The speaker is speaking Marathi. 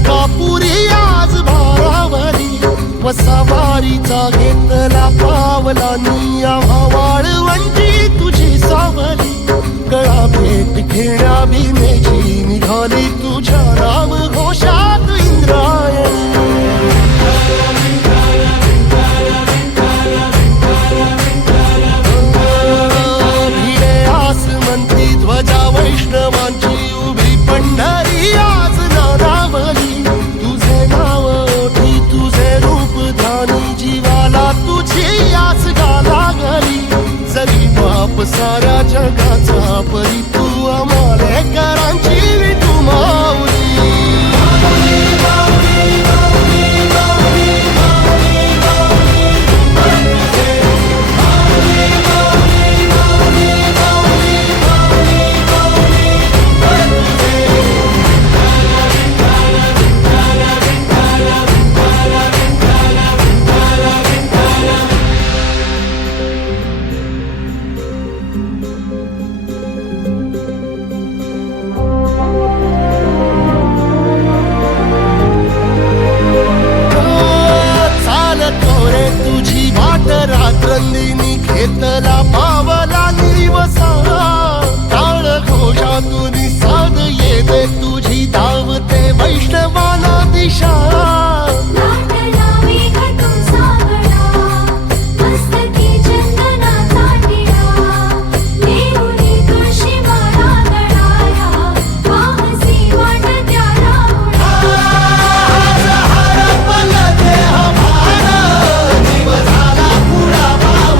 तुळजापुरी आज भारावरी वसावारीचा घेतला पावला निया वाळवंटी तुझी सावली गळा भेट घेण्या भीमेची निघाली तुझ्या राम घोषात इंद्रायणी भिडे आसमंती ध्वजा वैष्णवांची उभी पंढरी आज नारावली तुझे नाव ओठी तुझे रूप ध्यानी जीवाला तुझी आस गा लागली जरी बाप साऱ्या जगाचा परी